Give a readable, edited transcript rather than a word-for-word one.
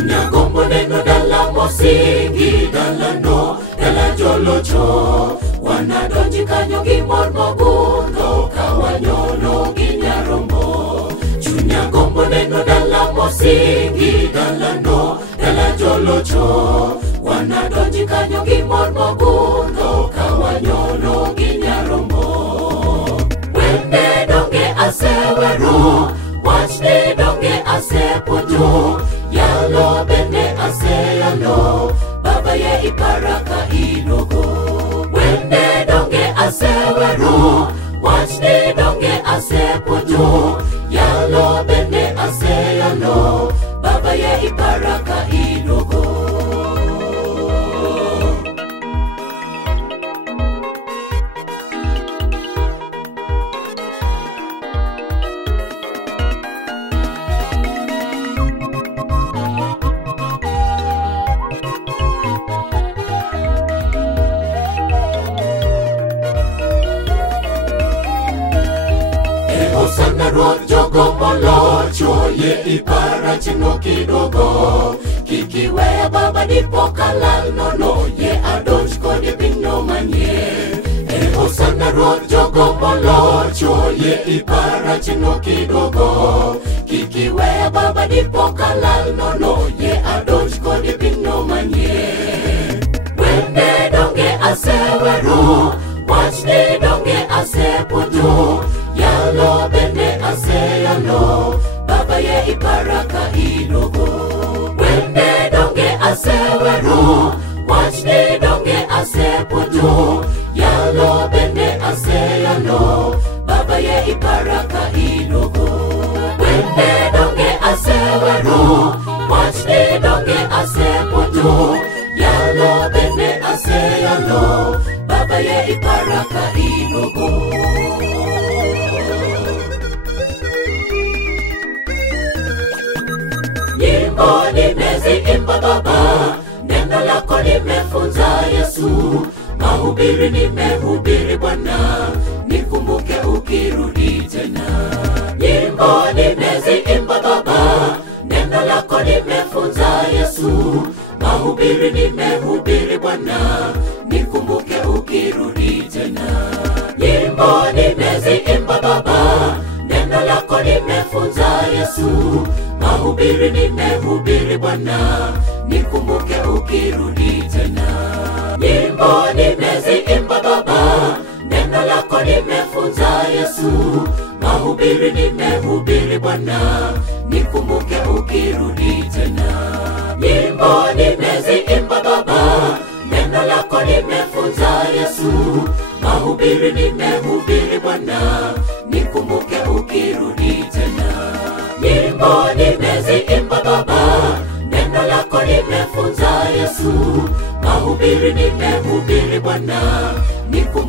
Chunya gombo neno dala mosingi, dala no, dala jolocho. Wanadonji kanyo gimor mogundo, kawanyolo ginyarombo. Chunya gombo neno dala mosingi, dala no, dala jolocho. Wanadonji kanyo gimor mogundo, kawanyolo ginyarombo. Wende donge aseweru, wachne donge asepujo. Yalo bende aseyalo, baba ye iparaka inogo. Wende donge aseweru, wachne donge asepujo. Yalo bende aseyalo, baba ye iparaka inogo. Sana ruoth jogo molocho, ye ipara chino kidogo. Kikiweya baba dipo kalal nono, ye adonj kode pino manye. Sana ruoth jogo molocho, ye ipara chino kidogo. Kikiweya baba dipo kalal nono, ye adonj kode pino manye. Wende donge aseweru, wachne donge asepujo. Yalo bende aseyalo, baba ye iparaka inogo. Wende donge aseweru, wachne donge asepujo. Yalo bende aseyalo, baba ye iparaka inogo. Wende donge aseweru, wachne donge asepujo. Yalo bende aseyalo, baba ye iparaka inogo. Nyimbo nimeziimba baba, neno lako nimefunza Yesu. Mahubiri nimehubiri Bwana, nikumbuke ukirudi tena. Nyimbo nimeziimba baba, neno lako nimefunza Yesu. Mahubiri nimehubiri Bwana, nikumbuke ukirudi tena. Nyimbo nimeziimba baba, neno lako nimefunza Yesu. Mahubiri nimehubiri Bwana, nikumbuke ukirudi tena. Nyimbo nimeziimba baba, neno lako nimefunza Yesu. Mahubiri nimehubiri Bwana, nikumbuke ukirudi tena. Nyimbo nimeziimba baba, neno lako nimefunza Yesu. Mahubiri nimehubiri Bwana, nikumbuke ukirudi tena. Nyimbo nimeziimba baba, neno lako nimefunza Yesu. Mahubiri nimehubiri Bwana, nikumbuke